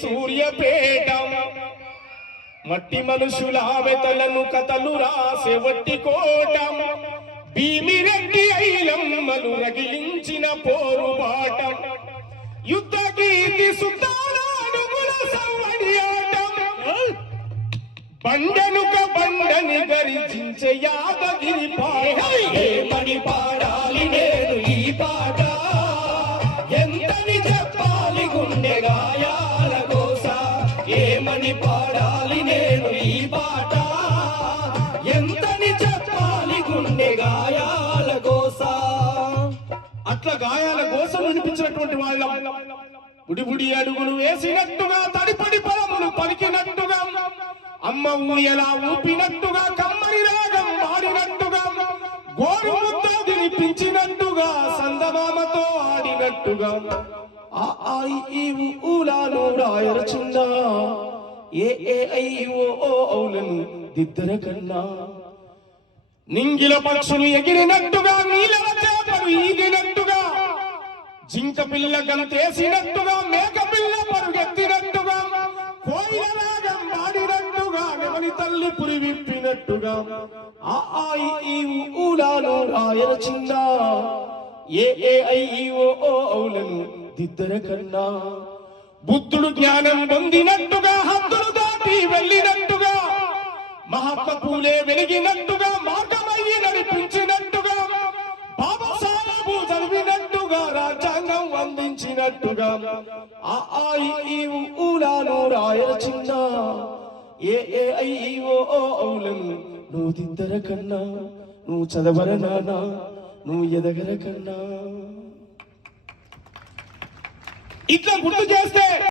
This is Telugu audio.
సూర్యపేట మట్టి మనుషుల వెతలను కథలు రాసే వట్టి కోట భీమిరెడ్డి ఐలమ్మలు రగిలించిన పోరుబాట యుద్ధ గీతి సుతారాడుగుల సవ్వడి ఆటం బండనుక బండని గరిచించే యాదగిరి పాట ఏమని పాడాలి నేను ఈ పాట ఎంతని చెప్పాలి గుండె గాయాల కోస ఏమని పాడాలి నేను ఈ పాట ఎంతని చెప్పాలి గుండె గాయాల కోస అట్లా గాయాల కోసం వినిపించినటువంటి వాళ్ళ బుడి బుడి అడుగులు వేసినట్టుగా తడిపడి పదములు పలికినట్టుగా అమ్మ ఊయలా ఊపినట్టుగా కమ్మరి రాగం వాడినట్టుగా గోరు ముద్ద వినిపించినట్టుగా సందమామతో ఆడినట్టుగా ఆ ఆయి ఈ ఊలాలో రాయర చిన్న ఏ ఐ ఓ ఔలను దిద్దర కన్నా నింగిల పక్షులు ఎగిరినట్టుగా నీళ్ళ చేపలు ఈగినట్టుగా జింక పిల్ల గంతేసినట్టుగా మేక పిల్ల పరుగెత్తినట్టుగా కోయిల రాగం వాడినట్టుగా నెమలి తల్లి పురి విప్పినట్టుగా ఆ ఆయి ఈ ఊలాలో రాయర చిన్న ఏ ఐ ఓ ఔలను దిద్దర కన్నా బుద్ధుడు జ్ఞానం పొందినట్టుగా హద్దులు దాటి వెళ్ళినట్టుగా మహాత్మ పూలే వెలిగినట్టుగా మార్గమయ్యి నడిపించినట్టుగా బాబాసాహెబు చదివినట్టుగా రాజ్యాంగం అందించినట్టుగా ఆ ఆయి ఈ ఊలాలో రాయర చిన్న ఏ ఐ ఓ ఔలను నువ్వు దిద్దర కన్నా నువ్వు చదవర నానా నువ్వు ఎదగర కన్నా ఇట్లా గుర్తు చేస్తే